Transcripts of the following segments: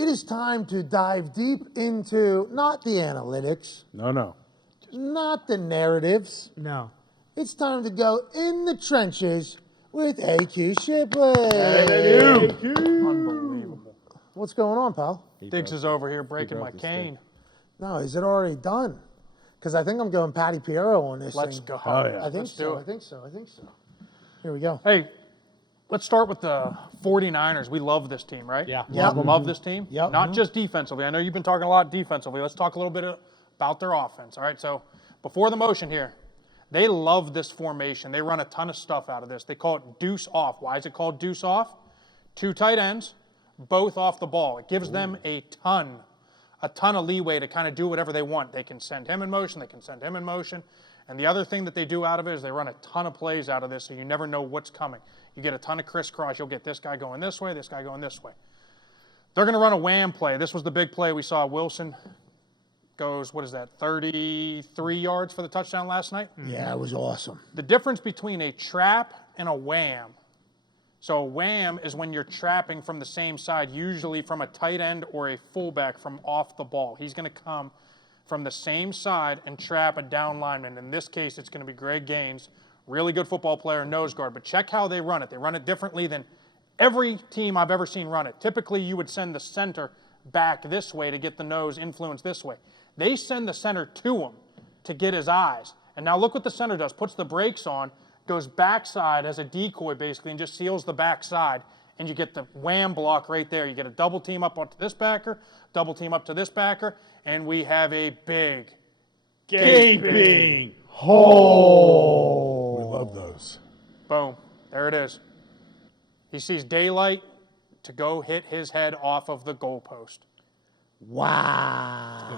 It is time to dive deep into not the analytics, No. not the narratives. No. It's time to go in the trenches with AQ Shipley. Unbelievable. What's going on, pal? Diggs is over here breaking my cane. No, is it already done? Because I think I'm going Patty Piero on this Let's thing. go. Oh, yeah. I think Let's do so. it. Here we go. Hey, let's start with the 49ers. We love this team, right? Yeah. Yep. Love this team. Yep. Not just defensively. I know you've been talking a lot defensively. Let's talk a little bit about their offense. All right. So before the motion here, they love this formation. They run a ton of stuff out of this. They call it deuce off. Why is it called deuce off? 2 tight ends, both off the ball. It gives them a ton of leeway to kind of do whatever they want. They can send him in motion. They can send him in motion. And the other thing that they do out of it is they run a ton of plays out of this, so you never know what's coming. You get a ton of crisscross. You'll get this guy going this way, this guy going this way. They're going to run a wham play. This was the big play we saw. Wilson goes, 33 yards for the touchdown last night? Yeah, it was awesome. The difference between a trap and a wham. So a wham is when you're trapping from the same side, usually from a tight end or a fullback from off the ball. He's going to come from the same side and trap a down lineman. In this case, it's going to be Greg Gaines, really good football player, nose guard. But check how they run it. They run it differently than every team I've ever seen run it. Typically, you would send the center back this way to get the nose influenced this way. They send the center to him to get his eyes. And now look what the center does. Puts the brakes on, goes backside as a decoy basically, and just seals the backside. And you get the wham block right there. You get a double team up onto this backer, double team up to this backer, and we have a big, Gaping hole. We love those. boom. There it is. He sees daylight to go hit his head off of the goalpost. Wow.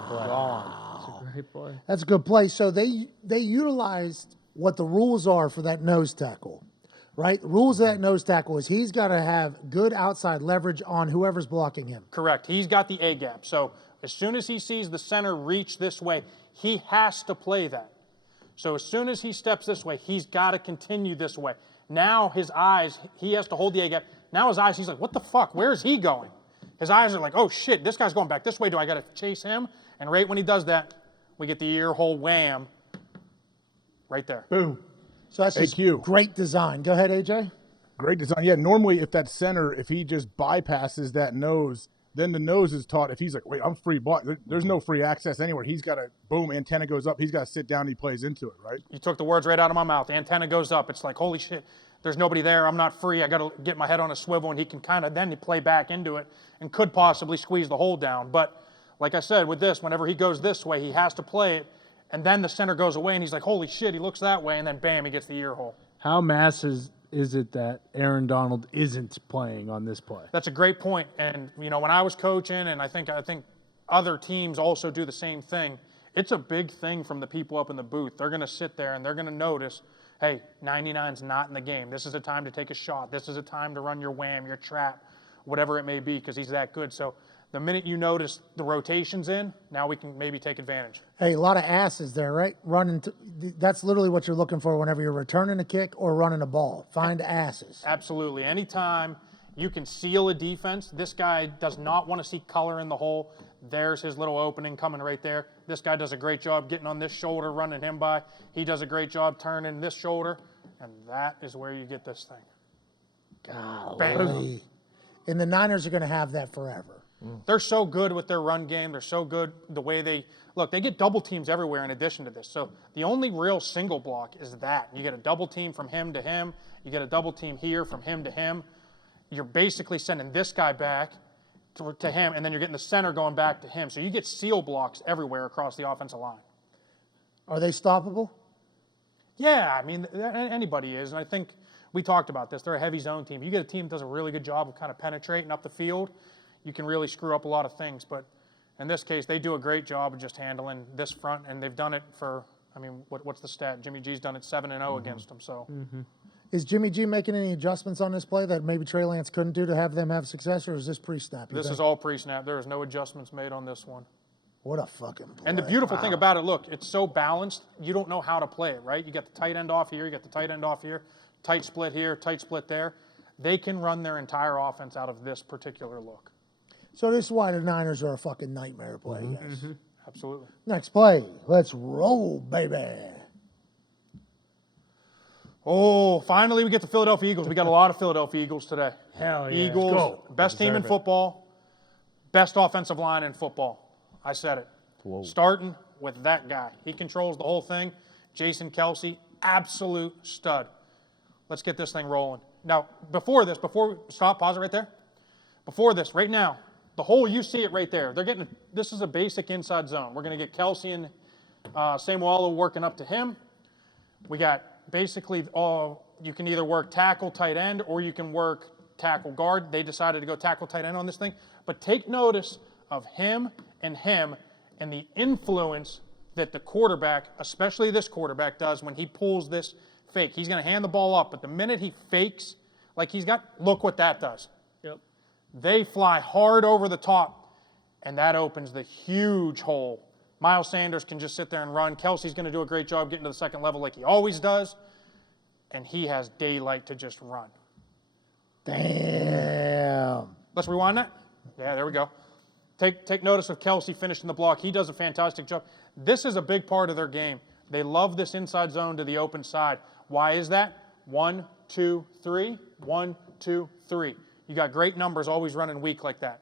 It's a great play. That's a good play. So they utilized what the rules are for that nose tackle, right? The rules of that nose tackle is he's got to have good outside leverage on whoever's blocking him. Correct. He's got the A gap. So as soon as he sees the center reach this way, he has to play that. So as soon as he steps this way, he's got to continue this way. Now his eyes, he has to hold the A gap. Now his eyes, he's like, what the fuck? Where is he going? His eyes are like, oh shit, this guy's going back this way. Do I got to chase him? And right when he does that, we get the ear hole wham right there. Boom. So that's just AQ. great design. Go ahead, AJ. Great design. Yeah, normally if that center, if he just bypasses that nose, then the nose is taught. If he's like, wait, I'm free block, there's no free access anywhere. He's got to, boom, antenna goes up. He's got to sit down and he plays into it, right? You took the words right out of my mouth. The antenna goes up. It's like, holy shit, there's nobody there. I'm not free. I got to get my head on a swivel, and he can kind of then play back into it and could possibly squeeze the hole down. But like I said, with this, whenever he goes this way, he has to play it, and then the center goes away, and he's like, holy shit, he looks that way, and then bam, he gets the ear hole. How massive is it that Aaron Donald isn't playing on this play? That's a great point. And, you know, when I was coaching, and I think other teams also do the same thing, it's a big thing from the people up in the booth. They're going to sit there, and they're going to notice, hey, 99's not in the game. This is a time to take a shot. This is a time to run your wham, your trap, whatever it may be, because he's that good. So the minute you notice the rotations in, now we can maybe take advantage. Hey, a lot of asses there, right? That's literally what you're looking for whenever you're returning a kick or running a ball. Find asses. Absolutely. Anytime you can seal a defense, this guy does not want to see color in the hole. There's his little opening coming right there. This guy does a great job getting on this shoulder, running him by. He does a great job turning this shoulder, and that is where you get this thing. Golly. And the Niners are going to have that forever. They're so good with their run game. They're so good the way they get double teams everywhere in addition to this. So the only real single block is that. You get a double team from him to him. You get a double team here from him to him. You're basically sending this guy back to him, and then you're getting the center going back to him. So you get seal blocks everywhere across the offensive line. Are they stoppable? Yeah, I mean, anybody is. And I think we talked about this. They're a heavy zone team. You get a team that does a really good job of kind of penetrating up the field, you can really screw up a lot of things. But in this case, they do a great job of just handling this front, and they've done it for, I mean, what's the stat? Jimmy G's done it 7-0 against them. So Is Jimmy G making any adjustments on this play that maybe Trey Lance couldn't do to have them have success, or is this pre-snap? this is all pre-snap. There is no adjustments made on this one. What a fucking play. And the beautiful thing about it, look, it's so balanced, you don't know how to play it, right? You got the tight end off here, you got the tight end off here, tight split here, tight split there. They can run their entire offense out of this particular look. So this is why the Niners are a fucking nightmare to play against. Absolutely. Next play. Let's roll, baby. Oh, finally we get the Philadelphia Eagles. We got a lot of Philadelphia Eagles today. Hell yeah. Eagles, best team in Deserve it. football, best offensive line in football. I said it. Starting with that guy. He controls the whole thing. Jason Kelce, absolute stud. Let's get this thing rolling. Now, before we stop, pause it right there. Before this, right now, you see it right there. This is a basic inside zone. We're going to get Kelce and Samuelu working up to him. We got basically you can either work tackle, tight end, or you can work tackle guard. They decided to go tackle, tight end on this thing. But take notice of him and the influence that the quarterback, especially this quarterback, does when he pulls this fake. He's going to hand the ball up, but the minute he fakes like look what that does. Yep. They fly hard over the top, and that opens the huge hole. Miles Sanders can just sit there and run. Kelce's going to do a great job getting to the second level like he always does, and he has daylight to just run. Damn. Let's rewind that. Yeah, there we go. Take notice of Kelce finishing the block. He does a fantastic job. This is a big part of their game. They love this inside zone to the open side. Why is that? 1, 2, 3. 1, 2, 3. You got great numbers always running weak like that.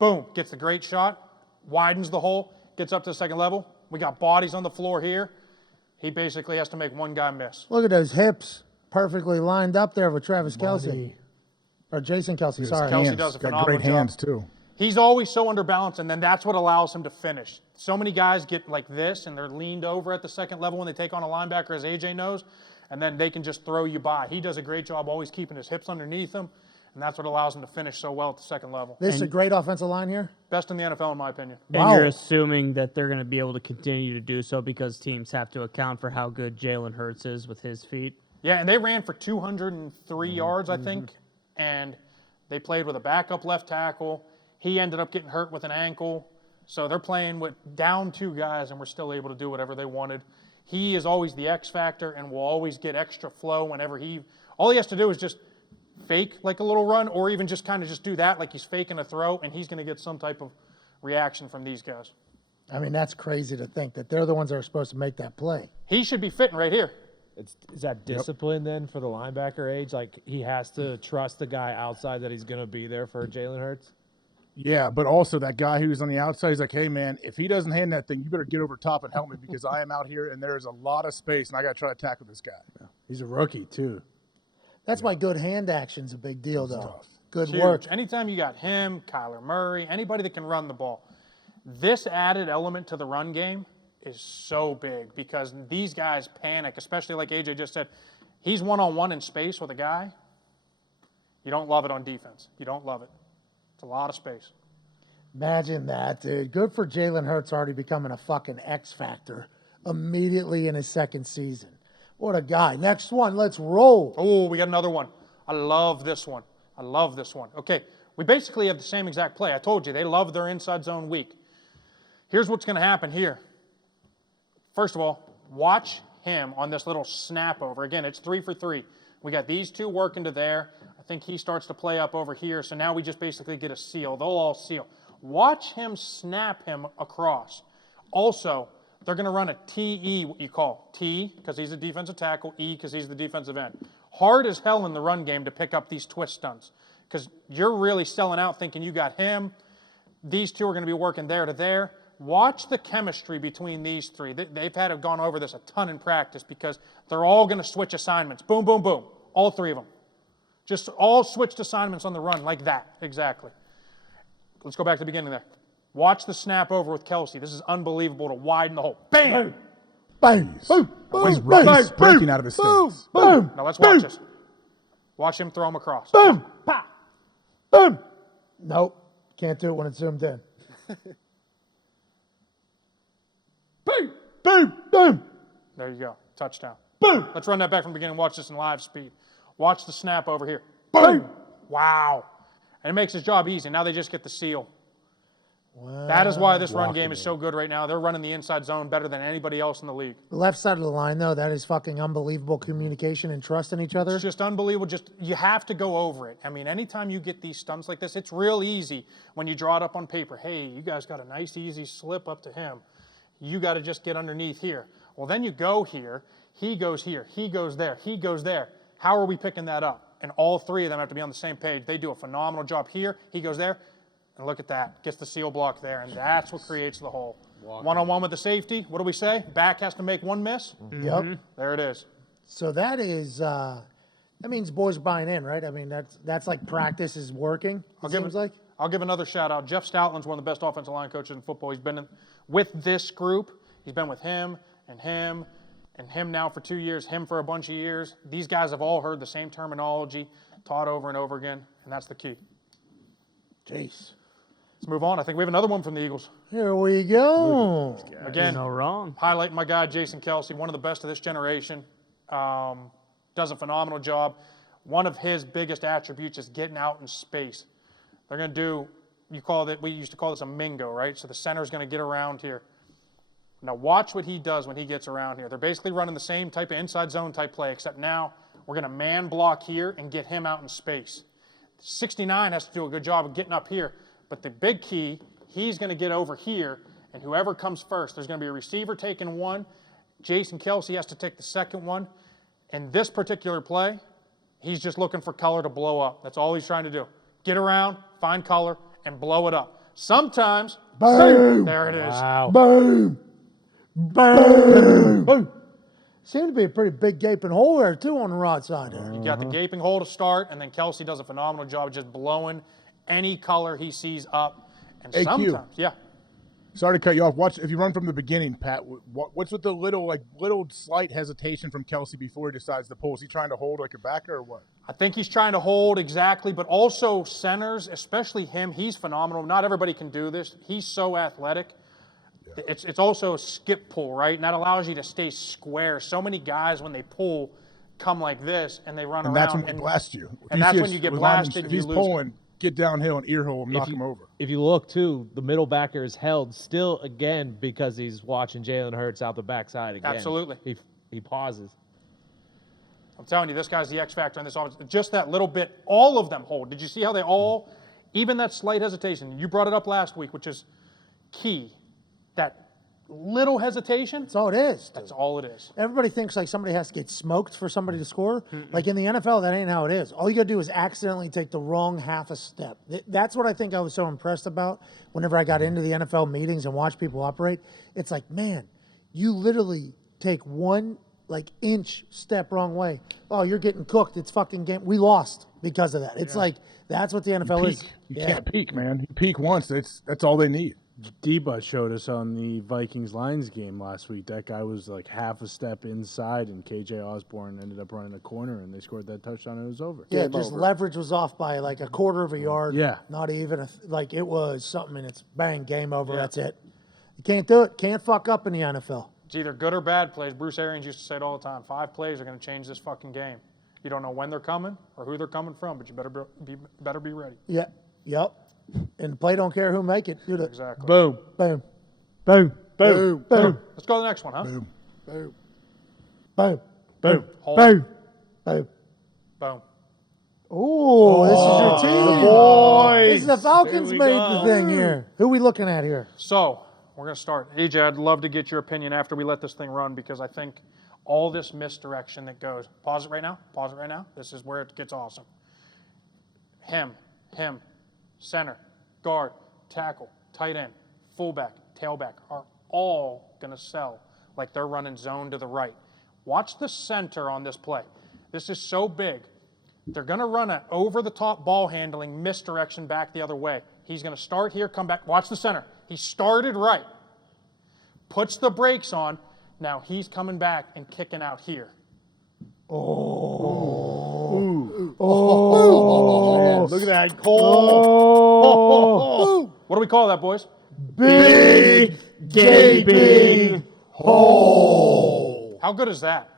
Boom, gets the great shot, widens the hole, gets up to the second level. We got bodies on the floor here. He basically has to make one guy miss. Look at those hips perfectly lined up there with Travis Kelce. Or Jason Kelce, sorry. Kelce does a got phenomenal great job. hands too. He's always so underbalanced, and then that's what allows him to finish. So many guys get like this, and they're leaned over at the second level when they take on a linebacker, as AJ knows, and then they can just throw you by. He does a great job always keeping his hips underneath him, and that's what allows him to finish so well at the second level. This is a great offensive line here. Best in the NFL, in my opinion. And Wow. you're assuming that they're going to be able to continue to do so because teams have to account for how good Jalen Hurts is with his feet. Yeah, and they ran for 203 yards, I think, and they played with a backup left tackle. He ended up getting hurt with an ankle, so they're playing with down 2 guys, and we're still able to do whatever they wanted. He is always the X factor and will always get extra flow whenever all he has to do is just fake like a little run, or even just kind of just do that like he's faking a throw, and he's going to get some type of reaction from these guys. I mean, that's crazy to think that they're the ones that are supposed to make that play. He should be fitting right here. Is that discipline then for the linebacker age? Like he has to trust the guy outside that he's going to be there for Jalen Hurts? Yeah, but also that guy who's on the outside, he's like, hey, man, if he doesn't hand that thing, you better get over top and help me because I am out here and there's a lot of space and I got to try to tackle this guy. Yeah. He's a rookie, too. That's why good hand action's a big deal, though. tough. Good Huge. work. Anytime you got him, Kyler Murray, anybody that can run the ball, this added element to the run game is so big because these guys panic, especially like AJ just said. He's one-on-one in space with a guy. You don't love it on defense. You don't love it. It's a lot of space. Imagine that, dude. Good for Jalen Hurts already becoming a fucking X factor immediately in his second season. What a guy. Next one, let's roll. Oh, we got another one. I love this one. I love this one. Okay, we basically have the same exact play. I told you, they love their inside zone weak. Here's what's going to happen here. First of all, watch him on this little snap over. Again, it's 3 for 3. We got these 2 working to there. I think he starts to play up over here, so now we just basically get a seal. They'll all seal. Watch him snap him across. Also, they're going to run a TE, what you call T, because he's a defensive tackle, E, because he's the defensive end. Hard as hell in the run game to pick up these twist stunts, because you're really selling out thinking you got him. These 2 are going to be working there to there. Watch the chemistry between these 3. They've gone over this a ton in practice because they're all going to switch assignments. Boom, boom, boom. All 3 of them. Just all switched assignments on the run like that. Exactly. Let's go back to the beginning there. Watch the snap over with Kelce. This is unbelievable to widen the hole. Bam! Bang. Boom. He's Boom. right. Bang. He's breaking out of his Boom. stance. Boom. Now let's watch this. Watch him throw him across. Boom. Pa! Boom. Nope. Can't do it when it's zoomed in. Boom. Boom. Boom. There you go. Touchdown. Boom. Let's run that back from the beginning. Watch this in live speed. Watch the snap over here. Boom. Wow. And it makes his job easy. Now they just get the seal. That is why this run game is so good right now. They're running the inside zone better than anybody else in the league. The left side of the line, though, that is fucking unbelievable communication and trust in each other. It's just unbelievable. Just you have to go over it. I mean, anytime you get these stunts like this, it's real easy when you draw it up on paper. Hey, you guys got a nice, easy slip up to him. You got to just get underneath here. Well, then you go here. He goes here. He goes there. He goes there. How are we picking that up? And all three of them have to be on the same page. They do a phenomenal job here. He goes there. And look at that. Gets the seal block there, and that's what creates the hole. One-on-one with the safety. What do we say? Back has to make one miss? Yep. There it is. So that is, that means boys are buying in, right? I mean, that's like practice is working, it seems like. I'll give another shout-out. Jeff Stoutland's one of the best offensive line coaches in football. He's been with this group. He's been with him and him and him now for 2 years, him for a bunch of years. These guys have all heard the same terminology, taught over and over again, and that's the key. Jeez. Let's move on. I think we have another one from the Eagles. Here we go. Again, No wrong. highlighting my guy, Jason Kelce, one of the best of this generation. Does a phenomenal job. One of his biggest attributes is getting out in space. They're going to do, we used to call this a mingo, right? So the center's going to get around here. Now watch what he does when he gets around here. They're basically running the same type of inside zone type play, except now we're going to man block here and get him out in space. 69 has to do a good job of getting up here. But the big key, he's going to get over here, and whoever comes first, there's going to be a receiver taking one. Jason Kelce has to take the second one. In this particular play, he's just looking for color to blow up. That's all he's trying to do. Get around, find color, and blow it up. Sometimes, Boom. there it is. Wow. Boom. Boom. Boom. Seemed to be a pretty big gaping hole there, too, on the right side there. You got the gaping hole to start, and then Kelce does a phenomenal job of just blowing any color he sees up. And AQ. sometimes, yeah. Sorry to cut you off. Watch if you run from the beginning, Pat. What's with the little slight hesitation from Kelce before he decides to pull? Is he trying to hold like a backer or what? I think he's trying to hold exactly, but also centers, especially him, he's phenomenal. Not everybody can do this. He's so athletic. Yeah. It's also a skip pull, right? And that allows you to stay square. So many guys, when they pull, come like this, and they run around. And that's when we blast you. And that's when you get blasted. If he's pulling, get downhill and earhole him, knock him over. If you look, too, the middle backer is held still again because he's watching Jalen Hurts out the backside again. Absolutely. He pauses. I'm telling you, this guy's the X factor in this offense. Just that little bit, all of them hold. Did you see how they all, even that slight hesitation, you brought it up last week, which is key. That little hesitation. That's all it is. That's all it is. Everybody thinks like somebody has to get smoked for somebody to score. Like in the NFL, that ain't how it is. All you got to do is accidentally take the wrong half a step. That's what I think I was so impressed about whenever I got into the NFL meetings and watched people operate. It's like, man, you literally take one inch step wrong way. Oh, you're getting cooked. It's fucking game. We lost because of that. It's like, that's what the NFL is. You can't peak, man. You peak once. That's all they need. Deba showed us on the Vikings-Lions game last week. That guy was like half a step inside, and KJ Osborne ended up running a corner, and they scored that touchdown, and it was over. Yeah, just leverage was off by like a quarter of a yard. Yeah. Not even. It was something, and it's bang, game over. Yeah. That's it. You can't do it. Can't fuck up in the NFL. It's either good or bad plays. Bruce Arians used to say it all the time. 5 plays are going to change this fucking game. You don't know when they're coming or who they're coming from, but you better be ready. Yeah. Yep. And the play don't care who make it. Do that. Exactly. Boom. Boom. Boom. Boom. Boom. Let's go to the next one, huh? Boom. Boom. Boom. Boom. Boom. Boom. Boom. Ooh, this is your team. boys. This is the Falcons Here we made go. the thing here. Who are we looking at here? So, we're going to start. AJ, I'd love to get your opinion after we let this thing run because I think all this misdirection that goes. Pause it right now. Pause it right now. This is where it gets awesome. Him, center, guard, tackle, tight end, fullback, tailback are all going to sell like they're running zone to the right. Watch the center on this play. This is so big. They're going to run an over-the-top ball handling misdirection back the other way. He's going to start here, come back. Watch the center. He started right. Puts the brakes on. Now he's coming back and kicking out here. Look at that. Cole. What do we call that, boys? Big gaping hole. How good is that?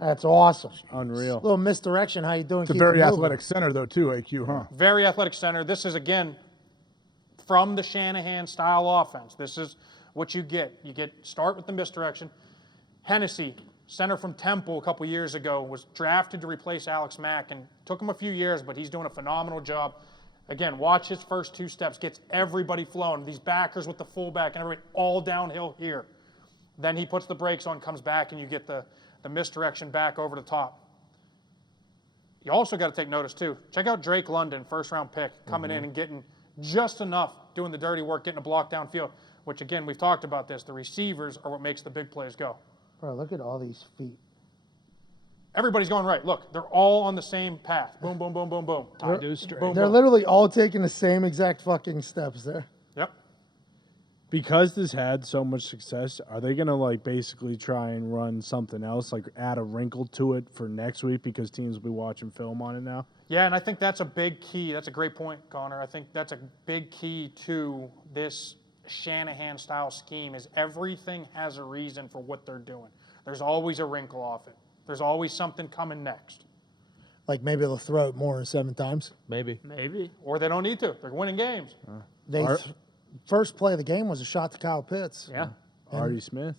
That's awesome. Unreal. Little misdirection. How you doing? It's a very athletic center, though, too, AQ, huh? Very athletic center. This is, again, from the Shanahan style offense. This is what you get. Start with the misdirection. Hennessy, center from Temple a couple years ago, was drafted to replace Alex Mack, and took him a few years, but he's doing a phenomenal job. Again, watch his first 2 steps, gets everybody flowing. These backers with the fullback and everybody all downhill here. Then he puts the brakes on, comes back, and you get the misdirection back over the top. You also got to take notice, too. Check out Drake London, first-round pick, coming in and getting just enough, doing the dirty work, getting a block downfield, which, again, we've talked about this. The receivers are what makes the big plays go. Bro, look at all these feet. Everybody's going right. Look, they're all on the same path. Boom, boom, boom, boom, boom. They're literally all taking the same exact fucking steps there. Yep. Because this had so much success, are they going to, like, basically try and run something else, like add a wrinkle to it for next week because teams will be watching film on it now? Yeah, and I think that's a big key. That's a great point, Connor. I think that's a big key to this Shanahan-style scheme is everything has a reason for what they're doing. There's always a wrinkle off it. There's always something coming next. Like maybe they'll throw it more than 7 times. Maybe. Or they don't need to. They're winning games. First play of the game was a shot to Kyle Pitts. Yeah. Artie Smith.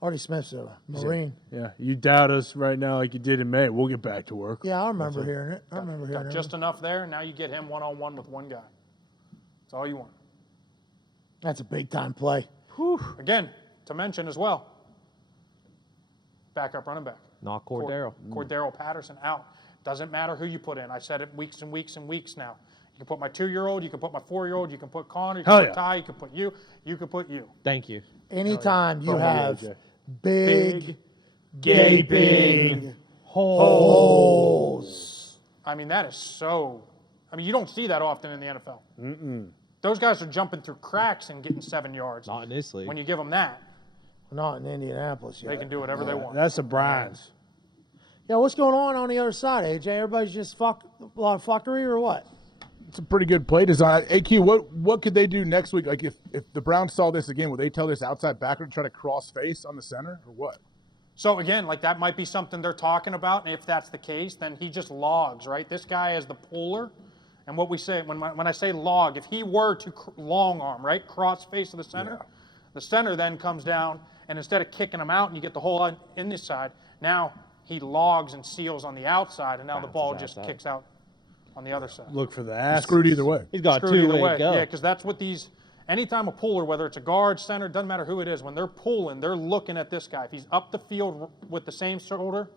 Artie Smith's a Marine. Yeah, you doubt us right now like you did in May. We'll get back to work. Yeah, I remember hearing it. I remember hearing Got it. just enough there, and now you get him one-on-one with one guy. That's all you want. That's a big-time play. Again, to mention as well, backup running back. Not Cordero. Cordero Patterson out. Doesn't matter who you put in. I said it weeks and weeks and weeks now. You can put my 2-year-old, you can put my 4-year-old, you can put Connor, you can put Ty, you can put you can put you. Thank you. Anytime you have AJ. big, gaping holes. I mean, that is so. I mean, you don't see that often in the NFL. Those guys are jumping through cracks and getting 7 yards. Not in this league. When you give them that, Not in Indianapolis yet. they can do whatever they want. That's the Browns. Yeah, what's going on the other side, AJ? Everybody's just a lot of fuckery or what? It's a pretty good play design. AQ, what could they do next week? Like if the Browns saw this again, would they tell this outside backer to try to cross face on the center or what? So again, like that might be something they're talking about, and if that's the case, then he just logs, right? This guy is the puller, and what we say when I say log, if he were to long arm, right, cross face to the center, the center then comes down, and instead of kicking him out and you get the hole in this side, now he logs and seals on the outside, and now the ball just kicks out on the other side. Look for the ass. Screwed either way. He's got a Screwed either two-way way. go. Yeah, because that's what these. Anytime a puller, whether it's a guard, center, doesn't matter who it is, when they're pulling, they're looking at this guy. If he's up the field with the same shoulder,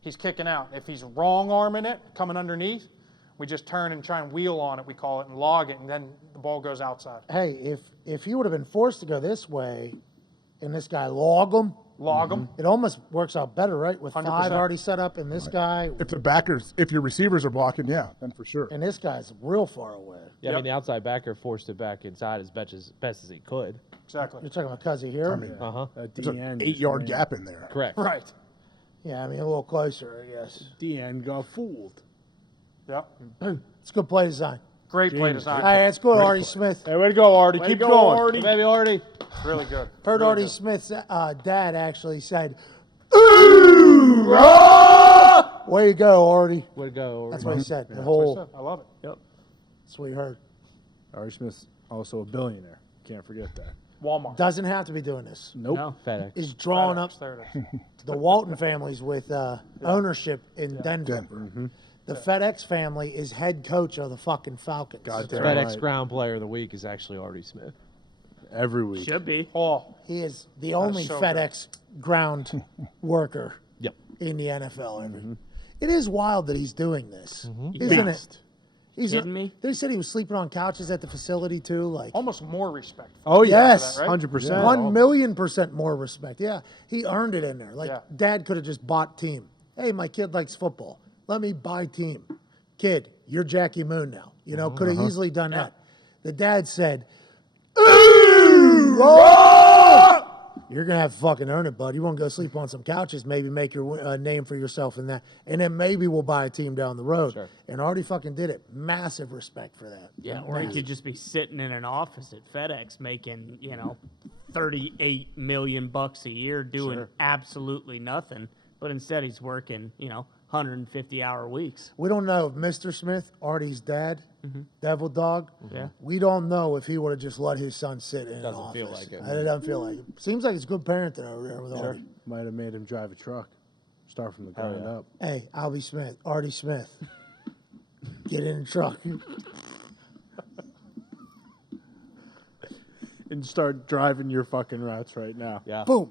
he's kicking out. If he's wrong arming it, coming underneath, we just turn and try and wheel on it, we call it, and log it, and then the ball goes outside. Hey, if he would have been forced to go this way, and this guy log him, it almost works out better, right? With 100%. 5 already set up, and this guy, If your receivers are blocking, then for sure. and this guy's real far away. Yeah, I mean, the outside backer forced it back inside as best as he could. Exactly. You're talking about Cuzzy here? There's an 8-yard gap in there. Correct. Right. Yeah, I mean, a little closer, I guess. DN got fooled. Yep. It's a good play design. Great play design. All right, let's go to Artie Smith. Hey, way to go, Artie. Keep going. Maybe Artie. Really good. Heard Really Artie good. Smith's dad actually said, "Ooh, way to go, Artie." Way to go. That's what he said. The That's what whole. I said. I love it. That's what he heard. Artie Smith's also a billionaire. Can't forget that. Walmart. Doesn't have to be doing this. Nope. No. FedEx. He's drawing up There it is. the Walton families with ownership in Denver. The FedEx family is head coach of the fucking Falcons. Goddamn FedEx right. ground player of the week is actually Artie Smith. Every week. Should be. Oh, He is the only so FedEx ground worker Yep. in the NFL. It is wild that he's doing this, isn't it? Beast. He's Kidding me? They said he was sleeping on couches at the facility too. Like, almost more respect. Oh, yeah. yes, right? 100%. 1,000,000% more respect. Yeah, he earned it in there. Like, Yeah. Dad could have just bought team. Hey, my kid likes football. Let me buy team. Kid, you're Jackie Moon now. You know, could have easily done that. The dad said, "Ooh, you're gonna have to fucking earn it, bud. You won't go sleep on some couches. Maybe make your name for yourself in that, and then maybe we'll buy a team down the road." Sure. And already fucking did it. Massive respect for that. Yeah, or he could just be sitting in an office at FedEx making, $38 million a year doing absolutely nothing. But instead he's working, 150-hour weeks. We don't know if Mr. Smith, Artie's dad, Devil Dog, Yeah. we don't know if he would have just let his son sit in an Doesn't feel office. like it. It doesn't feel like it. Seems like it's good parenting over there with Artie. Might have made him drive a truck. Start from the ground up. Hey, Albie Smith, Artie Smith, get in the truck. And start driving your fucking routes right now. Yeah. Boom.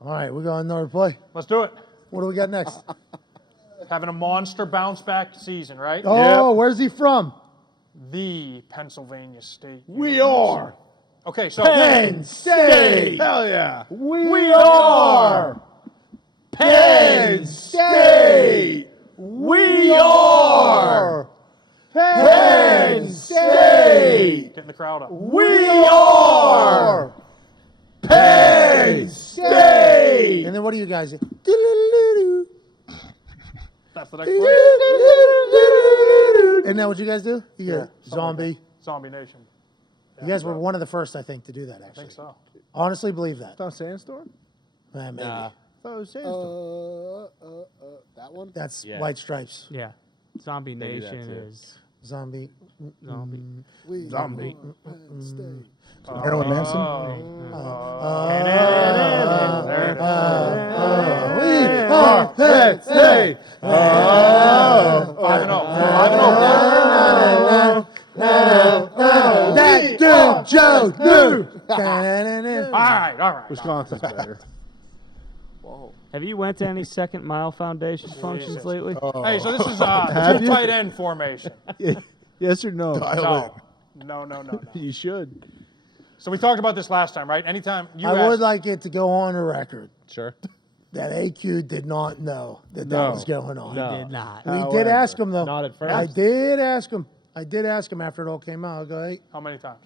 All right, we got another play. Let's do it. What do we got next? Having a monster bounce back season, right? Oh, where's he from? The Pennsylvania State. We are Okay, so Penn State. Hell yeah. We are Penn State. We are Penn State. getting the crowd up. We are Penn State. And then what do you guys do? That's the next one. Isn't that what you guys do? You get zombie. Zombie Nation. You guys were one of the first, I think, to do that, actually. I think so. Honestly, believe that. It's not Sandstorm? Maybe. Nah. I thought it was Sandstorm. That one? That's Yeah. White Stripes. Yeah. Zombie They do that Nation too. is Zombie. zombie. We Zombie. are Penn State. Marilyn Manson. We are Penn State. 5-0. 5-0. That dude, Joe, dude. All right. Wisconsin's better. Have you went to any Second Mile Foundation functions lately? Hey, so this is Have two you? tight end formation. Yes or no? No. You should. So we talked about this last time, right? Anytime you I ask, would like it to go on the record Sure. that AQ did not know that No. was going on. No. Did not. We did However, ask him, though. Not at first. I did ask him. After it all came out. I go, hey, how many times?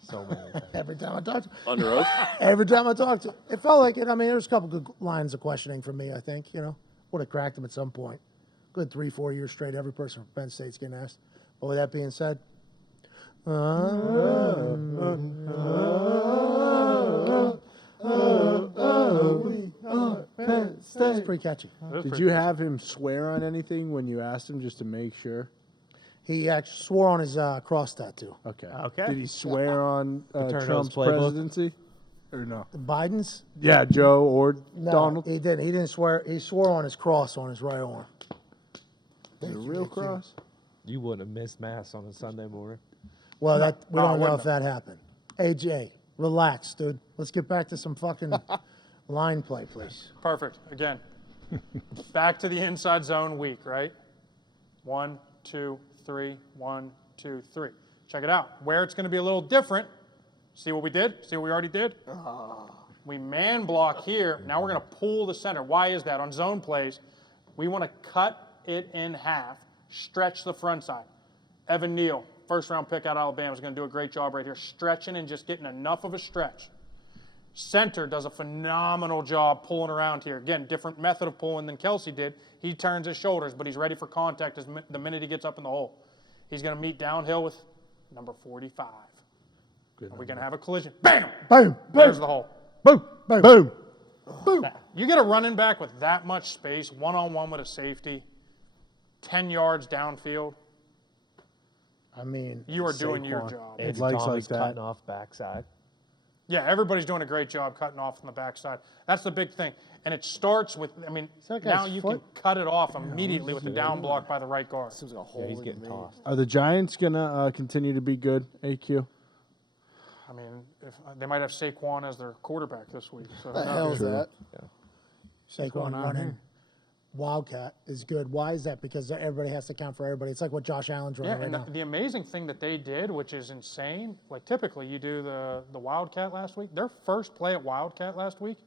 So many. every time I talked to him. Under oath? Every time I talked to him. It felt like it. I mean, there was a couple good lines of questioning from me, I think. Would have cracked him at some point. Good 3-4 years straight. Every person from Penn State's getting asked. But with that being said, it's pretty catchy. Did you have him swear on anything when you asked him just to make sure? He actually swore on his cross tattoo. Okay. Okay. Did he swear on Turner's Trump's playbook? presidency? Or no? Biden's? Yeah, Joe or No, Donald. he didn't. He didn't swear. He swore on his cross on his right arm. The real cross? You wouldn't have missed mass on a Sunday morning. Well, that we no, I don't know wouldn't if that happened. AJ, relax, dude. Let's get back to some fucking line play, please. Perfect. Again, back to the inside zone week, right? 1, 2, 3. 1, 2, 3. Check it out. Where it's going to be a little different. See what we did? See what we already did? We man block here. Now we're going to pull the center. Why is that? On zone plays, we want to cut it in half, stretch the front side. Evan Neal, first-round pick out of Alabama, is going to do a great job right here, stretching and just getting enough of a stretch. Center does a phenomenal job pulling around here. Again, different method of pulling than Kelce did. He turns his shoulders, but he's ready for contact the minute he gets up in the hole. He's going to meet downhill with number 45. Are we going to have a collision? Bam! Boom, There's the hole. Boom, boom, boom. boom. You get a running back with that much space, one-on-one with a safety, 10 yards downfield. I mean, You are doing your Saquon. job. It's Legs Thomas like that. cutting off backside. Yeah, everybody's doing a great job cutting off from the backside. That's the big thing. And it starts with, that now guy's you foot? can cut it off immediately with the down block by the right guard. Seems like a hole Yeah, he's in getting me. tossed. Are the Giants gonna continue to be good? AQ. I mean, if, they might have Saquon as their quarterback this week. So What the hell is that? Saquon running Wildcat is good. Why is that? Because everybody has to count for everybody. It's like what Josh Allen's running Yeah, right and now. the amazing thing that they did, which is insane, like typically you do the Wildcat last week. Their first play at Wildcat last week,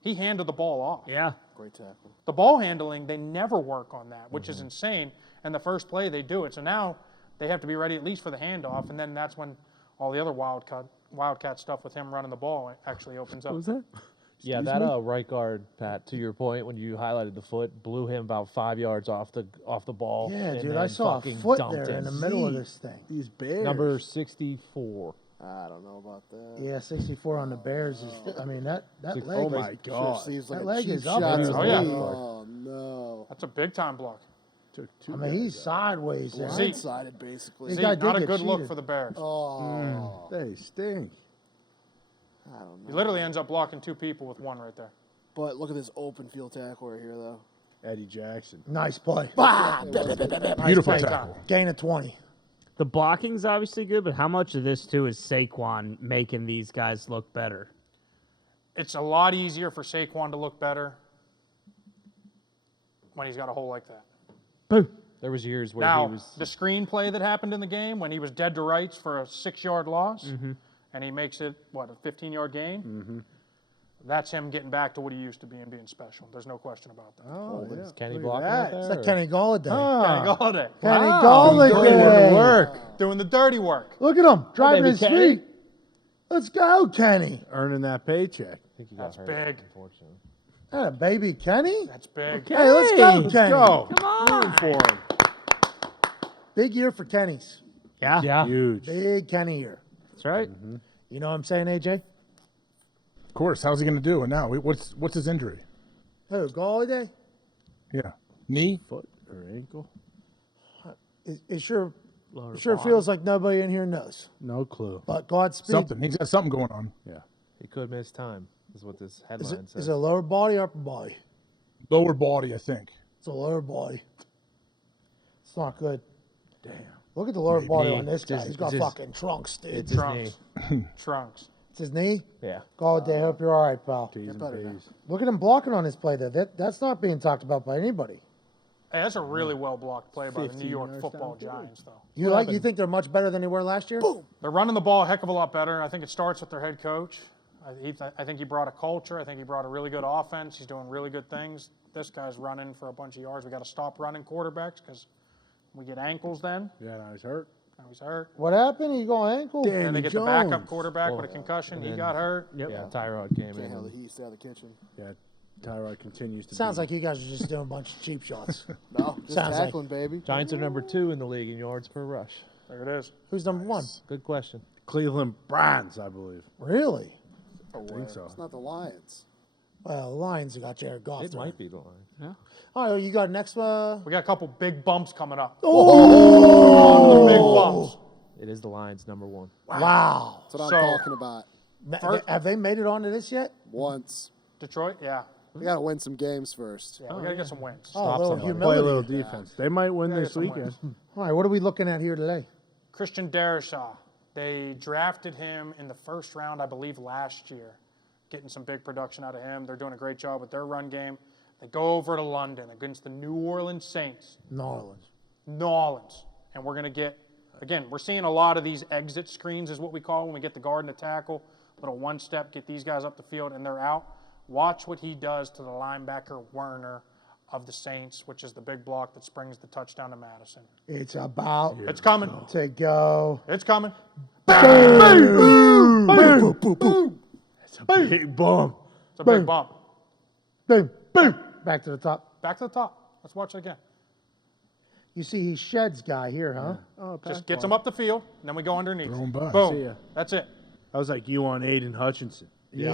he handed the ball off. Yeah. Great tackle. The ball handling, they never work on that, which is insane. And the first play, they do it. So now they have to be ready at least for the handoff, and then that's when all the other Wildcat stuff with him running the ball actually opens up. What was that? Yeah, that right guard, Pat, to your point, when you highlighted the foot, blew him about 5 yards off the ball. Yeah, and dude, then I saw a fucking foot dumped there in him. the middle of this thing. These Bears. Number 64. I don't know about that. Yeah, 64 on the Bears is. I mean that leg. Oh my Sure God. seems like That a leg cheap is up shot there. to Oh, yeah. me. Oh no. That's a big time block. Took two I mean he's sideways there. See, Blindsided, basically. This See, guy did not a get good look cheated. for the Bears. Oh. They stink. I don't He know. literally ends up blocking 2 people with 1 right there. But look at this open field tackle right here, though. Eddie Jackson. Nice play. Beautiful Nice play, tackle. Gain of 20. The blocking's obviously good, but how much of this too is Saquon making these guys look better? It's a lot easier for Saquon to look better when he's got a hole like that. Boom. There was years where Now, he was. the screenplay that happened in the game when he was dead to rights for a 6-yard loss, Mm-hmm. and he makes it, a 15-yard gain? That's him getting back to what he used to be and being special. There's no question about that. Oh, yeah. Is Kenny Look at blocking that. out there? It's like or- Kenny Galladay. Kenny Galladay. Kenny Wow. Galladay. Work. Doing the dirty work. Look at him driving baby his Kenny. feet. Let's go, Kenny. Earning that paycheck. I think he got That's hurt, big. unfortunately. That a baby Kenny. That's big. Hey, let's go, Let's Kenny. go. Come on. Rooting for him. Big year for Kenny's. Yeah. Yeah. Huge. Big Kenny year. That's right. You know what I'm saying, AJ? Of course. How's he going to do it now? What's his injury? Who, Galladay? Yeah. Knee? Foot or ankle? It sure Lower sure body. feels like nobody in here knows. No clue. But Godspeed. Something. He's got something going on. Yeah. He could miss time, is what this Is headline it, says. is it lower body or upper body? Lower body, I think. It's a lower body. It's not good. Damn. Look at the lower body Knee. on this guy. Just- He's got just- fucking trunks, dude. It's his Trunks. knee. Trunks. It's his knee. Yeah. Galladay, hope you're all right, pal. T's and better now. P's. Look at him blocking on his play there. That's not being talked about by anybody. Hey, that's a really well blocked play by the 15 New York yards Football downfield. Giants, though. You think they're much better than they were last year? Boom. They're running the ball a heck of a lot better. I think it starts with their head coach. I think he brought a culture. I think he brought a really good offense. He's doing really good things. This guy's running for a bunch of yards. We got to stop running quarterbacks because we get ankles then. Yeah, now he's hurt. Now he's hurt. What happened? He got ankle. Damn. And they Danny get the backup Jones. quarterback with a concussion. and He then- got hurt. Yep. Yeah, Tyrod came Can't in. have the and- heat stay out of the kitchen. Yeah. Tyrod continues to Sounds be. like you guys are just doing a bunch of cheap shots. No, just Sounds like- tackling, baby. Giants are number 2 in the league in yards per rush. There it is. Who's number one? Good question. Cleveland Browns, I believe. Really? I think so. It's not the Lions. Well, the Lions have got Jared Goff. It there. might be the Lions. All right, you got next. We got a couple big bumps coming up. Oh! Big bumps. It is the Lions number 1. Wow. That's what So- I'm talking about. Have they made it onto this yet? Once. Detroit, yeah. We got to win some games first. Yeah, we got to get some wins. Oh, a little somebody. Play a humility. little defense. They might win Yeah, this some weekend. wins. All right, what are we looking at here today? Christian Darrisaw. They drafted him in the first round, I believe, last year. Getting some big production out of him. They're doing a great job with their run game. They go over to London against the New Orleans Saints. New Orleans. New Orleans. And we're going to get, again, we're seeing a lot of these exit screens is what we call when we get the guard and the tackle. Little one step, get these guys up the field, and they're out. Watch what he does to the linebacker Werner of the Saints, which is the big block that springs the touchdown to Madison. It's about It's coming. to go. It's coming. It's a big bump. It's a big bump. Boom, boom. Back to the top. Back to the top. Let's watch it again. You see, he sheds guy here, huh? Oh, Just gets him up the field, and then we go underneath. Throw 'em back. Boom. See ya. That's it. I was like you on Aiden Hutchinson. Yeah,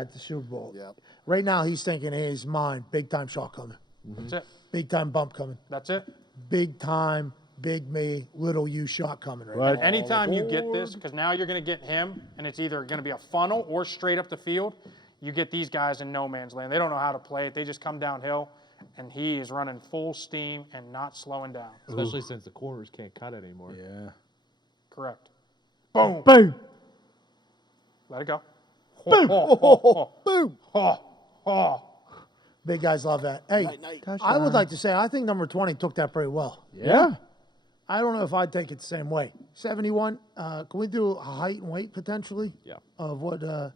at the Super Bowl. Yep. Right now, he's thinking, hey, it's mine. Big time shot coming. That's it. Big time bump coming. That's it. Big time, big me, little you shot coming right Right. now. Anytime you get this, because now you're going to get him, and it's either going to be a funnel or straight up the field, you get these guys in no man's land. They don't know how to play it. They just come downhill, and he is running full steam and not slowing down. Especially since the corners can't cut it anymore. Yeah. Correct. Boom. Boom. Let it go. Boom. Boom. Big guys love that. Hey, Night. I would like to say, I think number 20 took that pretty well. Yeah. I don't know if I'd take it the same way. 71, can we do a height and weight potentially? Yeah. Of what that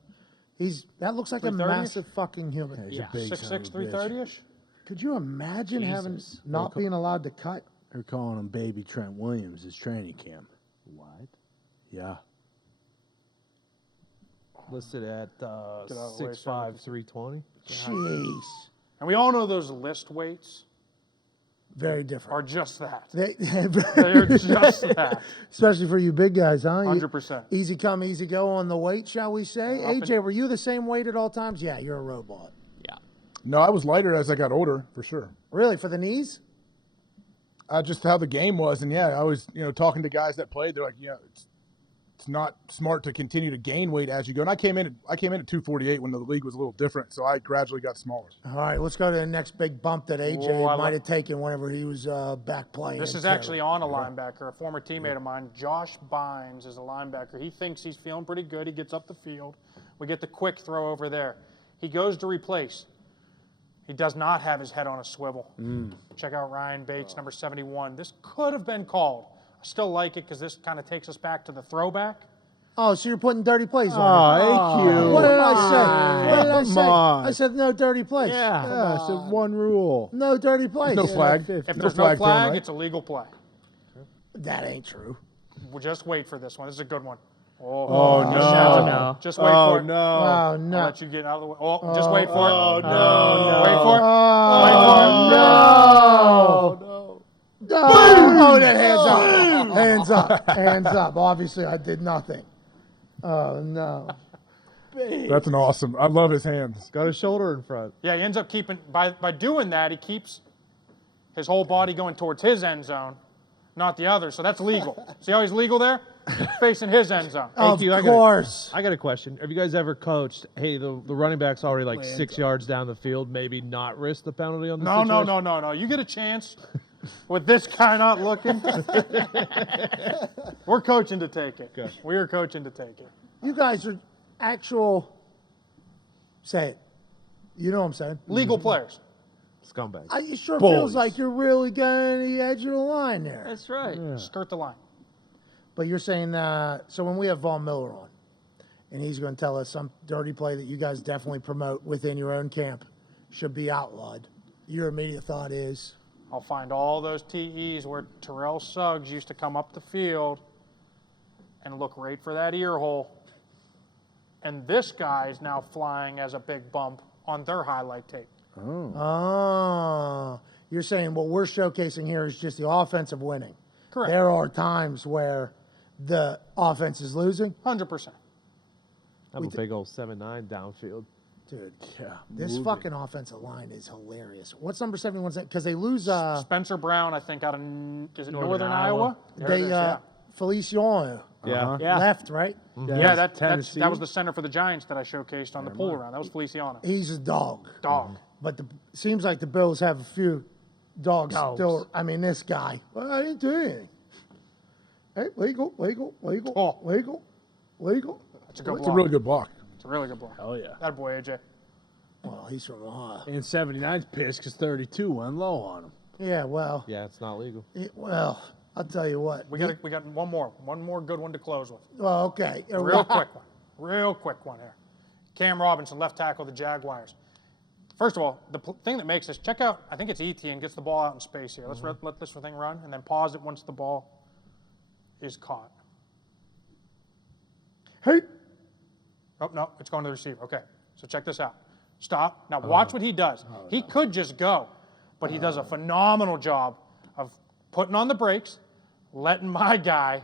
looks like a 330? massive fucking human. He's Yeah. a big 6'6", son of a bitch. 330-ish? Could you imagine having not being allowed to cut? They're calling him Baby Trent Williams. His training camp. What? Yeah. Listed at Get out of the way, 6'5", 320. Jeez. And we all know those list weights. Very different. are just that. They, They're just that. especially for you big guys, huh? 100%. Easy come, easy go on the weight, shall we say? Up and- AJ, were you the same weight at all times? Yeah, you're a robot. Yeah. No, I was lighter as I got older, for sure. Really, for the knees? Just how the game was, and I was, talking to guys that played. They're like, it's not smart to continue to gain weight as you go. And I came in at 248 when the league was a little different, so I gradually got smaller. All right, let's go to the next big bump that AJ Whoa, I might have taken whenever he was back playing. This is actually on a linebacker, a former teammate of mine. Josh Bynes is a linebacker. He thinks he's feeling pretty good. He gets up the field. We get the quick throw over there. He goes to replace. He does not have his head on a swivel. Check out Ryan Bates, number 71. This could have been called. I still like it because this kind of takes us back to the throwback. Oh, so you're putting dirty plays on Oh, it. AQ. What did I say? What did I Come say? on. I said no dirty plays. Yeah, it's one rule. No dirty plays. No flag. If If No there's no flag thrown, flag, right? it's a legal play. That ain't true. We'll just wait for this one. This is a good one. Oh, just- no. No. Just wait Oh, for it. no. Oh, I'll no. let you get out of the way. Oh, just wait for it. Oh, no. Wait for it. Oh, no. Oh, that hands up. Hands up. Obviously, I did nothing. Oh, no. That's an awesome. I love his hands. Got his shoulder in front. Yeah, he ends up keeping, by doing that, he keeps his whole body going towards his end zone, not the other. So that's legal. See how he's legal there? Facing his end zone. Of AQ, course. I got a question. Have you guys ever coached, hey, the running back's already like 6 yards down the field, maybe not risk the penalty on the situation? No. You get a chance with this guy not looking. We're coaching to take it. Good. We are coaching to take it. You guys are actual, say it. You know what I'm saying? Legal players. Scumbag. It sure Bullies. feels like you're really going to the edge of the line there. That's right. Skirt the line. But you're saying, so when we have Von Miller on, and he's going to tell us some dirty play that you guys definitely promote within your own camp should be outlawed, your immediate thought is, I'll find all those TEs where Terrell Suggs used to come up the field and look right for that ear hole. And this guy is now flying as a big bump on their highlight tape. oh, you're saying what we're showcasing here is just the offensive winning. Correct. There are times where the offense is losing. 100%. I'm a big old 7'9" downfield. Dude, this fucking offensive line is hilarious. What's number 71? Because they lose Spencer Brown, I think, out of Northern Iowa? There it is, yeah. Feliciano Yeah. Yeah. left, right? Yeah, that Tennessee. was the center for the Giants that I showcased on the pull around. That was Feliciano. He's a dog. Dog. But seems like the Bills have a few dogs still. I mean, this guy. Well, I didn't do anything. Hey, legal. Oh. Legal. That's a good It's block. a really good block. It's a really good block. Oh, yeah. That boy, AJ. Well, he's from Ohio. And 79's pissed because 32 went low on him. Yeah, well, Yeah, it's not legal. I'll tell you what. We got one more good one to close with. Well, okay. Real quick one here. Cam Robinson, left tackle, the Jaguars. First of all, the thing that makes this, check out, I think it's Etienne, gets the ball out in space here. Let's let this thing run, and then pause it once the ball is caught. Hey. Oh, no, it's going to the receiver. Okay, so check this out. Stop. Now watch what he does. He could just go, but he does a phenomenal job of putting on the brakes, letting my guy,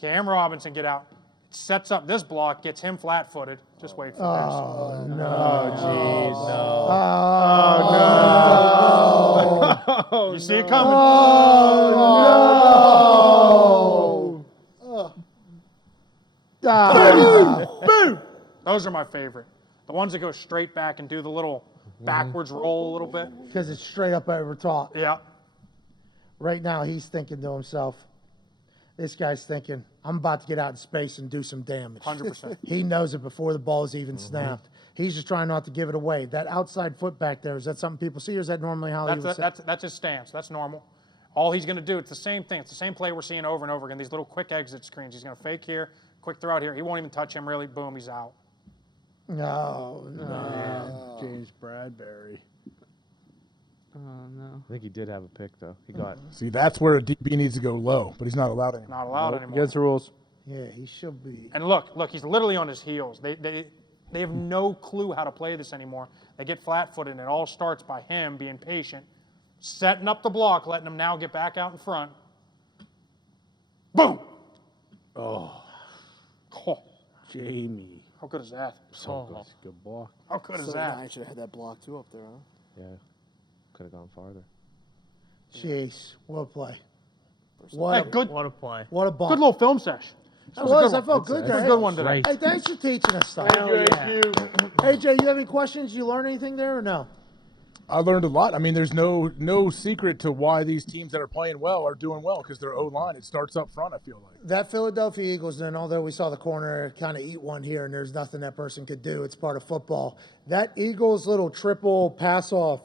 Cam Robinson, get out. Sets up this block, gets him flat-footed. Just wait for Oh, no. this. You see it coming. Those are my favorite. The ones that go straight back and do the little backwards roll a little bit. Because it's straight up over top. Yeah. Right now, he's thinking to himself, this guy's thinking, I'm about to get out in space and do some damage. 100%. He knows it before the ball is even snapped. He's just trying not to give it away. That outside foot back there, is that something people see, or is that normally how he would say? That's his stance. That's normal. All he's going to do, it's the same thing. It's the same play we're seeing over and over again. These little quick exit screens. He's going to fake here, quick throw out here. He won't even touch him, really. Boom, he's out. No. James Bradbury. Oh, no. I think he did have a pick, though. He got See, that's where a DB needs to go low, but he's not allowed anymore. Not allowed anymore. Against the rules. Yeah, he should be. And look, he's literally on his heels. They have no clue how to play this anymore. They get flat-footed, and it all starts by him being patient Setting up the block, letting him now get back out in front. Boom! Oh, Oh, Jamie. how good is that? So good. Good block. How good is So that? I should have had that block too up there, huh? Yeah, could have gone farther. Jeez, what a play. Hey, What a, good play. what a ball. good little film sesh. That was, I one. felt good That was there. a good one today. Hey, thanks for teaching us stuff. AJ, you have any questions? You learn anything there or no? I learned a lot. I mean, there's no secret to why these teams that are playing well are doing well because their O-line, it starts up front, I feel like. That Philadelphia Eagles, then, although we saw the corner kind of eat one here and there's nothing that person could do, it's part of football. That Eagles little triple pass-off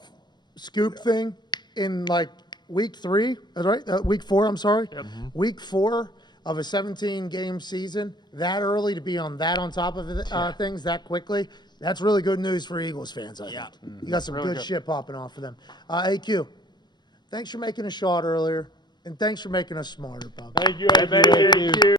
scoop thing in like week 3, right? Week 4, I'm sorry. Yep. Week 4 of a 17-game season, that early to be on that on top of things that quickly, that's really good news for Eagles fans, I think. You got some Really good shit popping off for them. AQ, thanks for making a shot earlier, and thanks for making us smarter, Bob. Thank you, AQ.